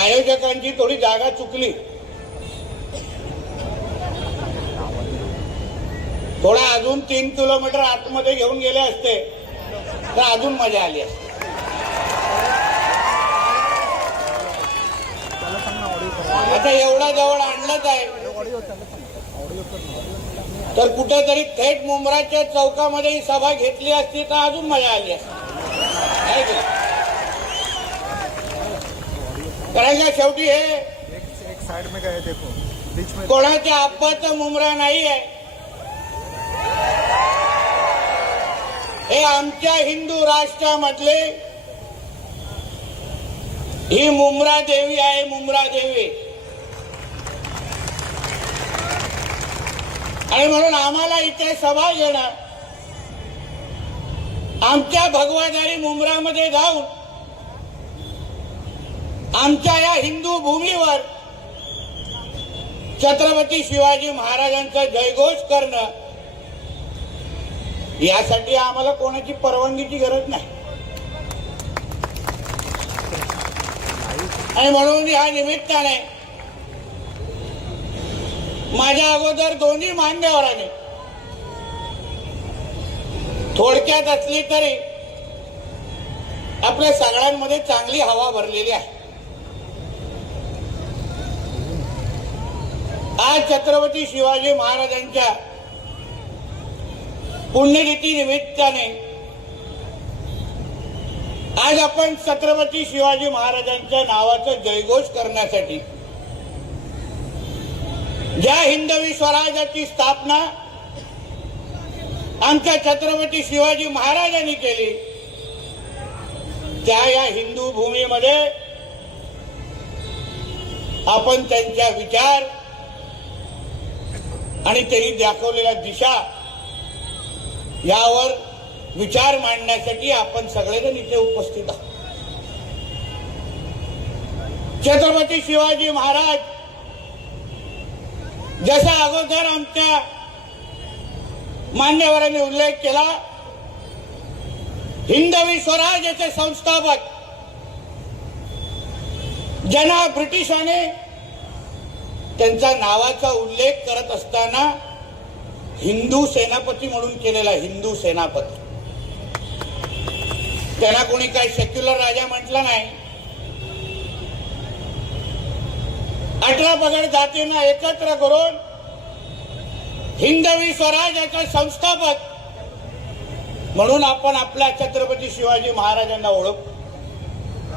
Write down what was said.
आयोजकांची थोडी जागा चुकली, थोडा अजून 3 किलोमीटर आतमध्ये घेऊन गेले असते तर अजून मजा आली असते. आता एवढा जवळ आणलंच आहे तर कुठेतरी थेट मुंब्राच्या चौकामध्ये ही सभा घेतली असती तर अजून मजा आली असती. कारण का शेवटी हे एक साइड में गए देखो बीच में कोणाच्या आप्पाचं मुंब्रा नाही आहे, हे आमच्या हिंदू राष्ट्रामधले ही मुंब्रा देवी आहे. मुंब्रा देवी आणि म्हणून आम्हाला इथे सभा घेणं, आमच्या भगवादारी मुंब्रामध्ये जाऊन आमच्या या हिंदू भूमीवर छत्रपती शिवाजी महाराजांचा जयघोष करणं, यासाठी आम्हाला कोणाची परवानगीची गरज नाही. आणि म्हणून या निमित्ताने माझ्या अगोदर दोन्ही मान्यवरांनी थोडक्यात असली तरी आपल्या सगळ्यांमध्ये चांगली हवा भरलेली आहे. आज छत्रपती शिवाजी महाराजांच्या पुण्यतिथी निमित्ताने आज आपण छत्रपती शिवाजी महाराजांच्या नावाचा जयघोष करण्यासाठी ज्या हिंदवी स्वराज्याची स्थापना आमच्या छत्रपती शिवाजी महाराजांनी केली, त्या या हिंदू भूमीमध्ये आपण त्यांच्या विचार आणि त्यांनी दाखवलेल्या दिशा यावर विचार मांडण्यासाठी आपण सगळेजण इथे उपस्थित आहोत. छत्रपती शिवाजी महाराज जसा अगोदर आमच्या मान्यवरांनी उल्लेख केला, हिंदवी स्वराज्याचे संस्थापक ज्यांना ब्रिटिशाने त्यांच्या नावाचा उल्लेख करत असताना हिंदू सेनापती म्हणून केलेला. हिंदू सेनापती, त्यांना कोणी काही सेक्युलर राजा म्हटलं नाही. 18 पगड जातींना एकत्र करून हिंदवी स्वराज्याचे संस्थापक म्हणून आपण आपल्या छत्रपती शिवाजी महाराजांना ओळखतो.